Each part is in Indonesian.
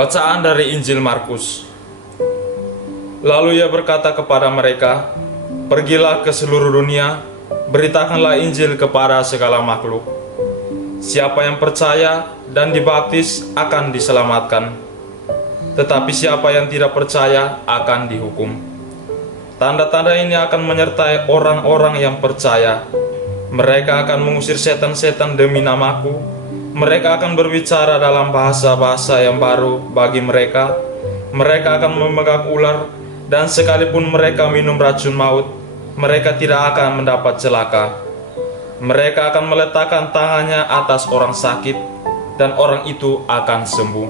Bacaan dari Injil Markus. Lalu ia berkata kepada mereka, "Pergilah ke seluruh dunia, beritakanlah Injil kepada segala makhluk. Siapa yang percaya dan dibaptis akan diselamatkan, tetapi siapa yang tidak percaya akan dihukum. Tanda-tanda ini akan menyertai orang-orang yang percaya. Mereka akan mengusir setan-setan demi namaku. Mereka akan berbicara dalam bahasa-bahasa yang baru bagi mereka. Mereka akan memegang ular, dan sekalipun mereka minum racun maut, mereka tidak akan mendapat celaka. Mereka akan meletakkan tangannya atas orang sakit, dan orang itu akan sembuh."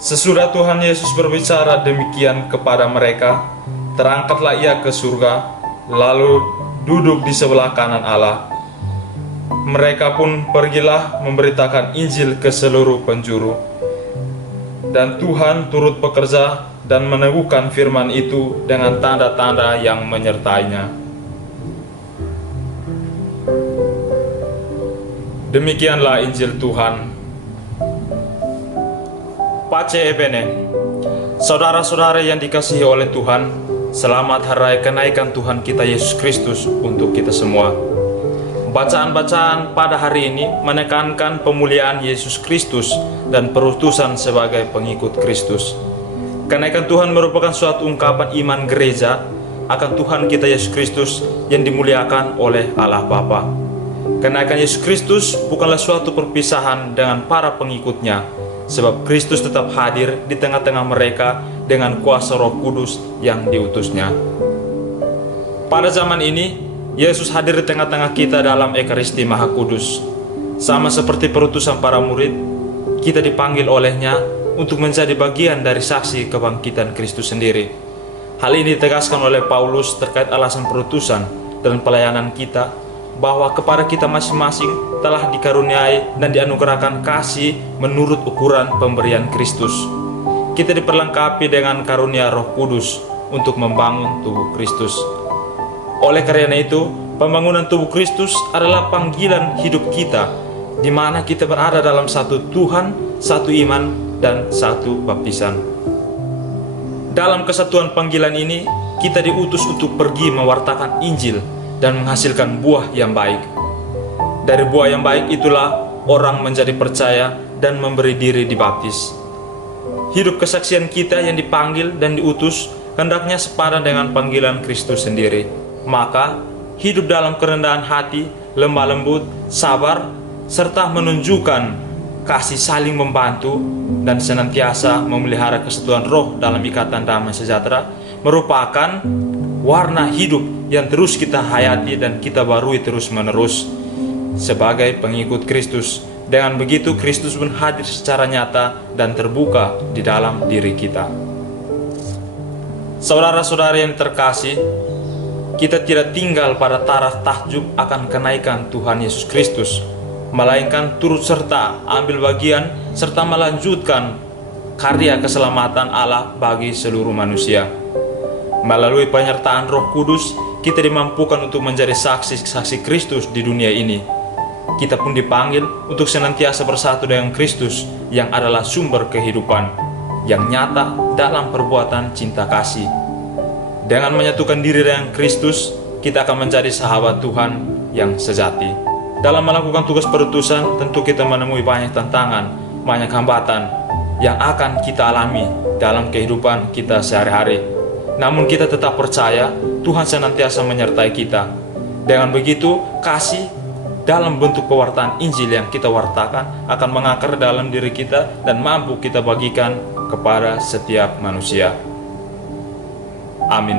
Sesudah Tuhan Yesus berbicara demikian kepada mereka, terangkatlah ia ke surga, lalu duduk di sebelah kanan Allah. Mereka pun pergilah memberitakan Injil ke seluruh penjuru. Dan Tuhan turut bekerja dan meneguhkan firman itu dengan tanda-tanda yang menyertainya. Demikianlah Injil Tuhan. Pace ebene. Saudara-saudara yang dikasihi oleh Tuhan, selamat hari raya kenaikan Tuhan kita Yesus Kristus untuk kita semua. Bacaan-bacaan pada hari ini menekankan pemuliaan Yesus Kristus dan perutusan sebagai pengikut Kristus. Kenaikan Tuhan merupakan suatu ungkapan iman gereja akan Tuhan kita Yesus Kristus yang dimuliakan oleh Allah Bapa. Kenaikan Yesus Kristus bukanlah suatu perpisahan dengan para pengikutnya, sebab Kristus tetap hadir di tengah-tengah mereka dengan kuasa Roh Kudus yang diutusnya. Pada zaman ini, Yesus hadir di tengah-tengah kita dalam Ekaristi Maha Kudus. Sama seperti perutusan para murid, kita dipanggil olehnya untuk menjadi bagian dari saksi kebangkitan Kristus sendiri. Hal ini ditegaskan oleh Paulus terkait alasan perutusan dan pelayanan kita, bahwa kepada kita masing-masing telah dikaruniai dan dianugerahkan kasih menurut ukuran pemberian Kristus. Kita diperlengkapi dengan karunia Roh Kudus untuk membangun tubuh Kristus. Oleh karena itu, pembangunan tubuh Kristus adalah panggilan hidup kita, di mana kita berada dalam satu Tuhan, satu iman, dan satu baptisan. Dalam kesatuan panggilan ini, kita diutus untuk pergi mewartakan Injil dan menghasilkan buah yang baik. Dari buah yang baik itulah orang menjadi percaya dan memberi diri dibaptis. Hidup kesaksian kita yang dipanggil dan diutus hendaknya sepadan dengan panggilan Kristus sendiri. Maka, hidup dalam kerendahan hati, lemah lembut, sabar, serta menunjukkan kasih saling membantu dan senantiasa memelihara kesatuan roh dalam ikatan damai sejahtera merupakan warna hidup yang terus kita hayati dan kita barui terus-menerus sebagai pengikut Kristus. Dengan begitu, Kristus pun hadir secara nyata dan terbuka di dalam diri kita. Saudara-saudara yang terkasih, kita tidak tinggal pada taraf takjub akan kenaikan Tuhan Yesus Kristus, melainkan turut serta ambil bagian serta melanjutkan karya keselamatan Allah bagi seluruh manusia. Melalui penyertaan Roh Kudus, kita dimampukan untuk menjadi saksi-saksi Kristus di dunia ini. Kita pun dipanggil untuk senantiasa bersatu dengan Kristus yang adalah sumber kehidupan, yang nyata dalam perbuatan cinta kasih. Dengan menyatukan diri dengan Kristus, kita akan menjadi sahabat Tuhan yang sejati. Dalam melakukan tugas perutusan, tentu kita menemui banyak tantangan, banyak hambatan yang akan kita alami dalam kehidupan kita sehari-hari. Namun kita tetap percaya Tuhan senantiasa menyertai kita. Dengan begitu, kasih dalam bentuk pewartaan Injil yang kita wartakan akan mengakar dalam diri kita dan mampu kita bagikan kepada setiap manusia. Amin.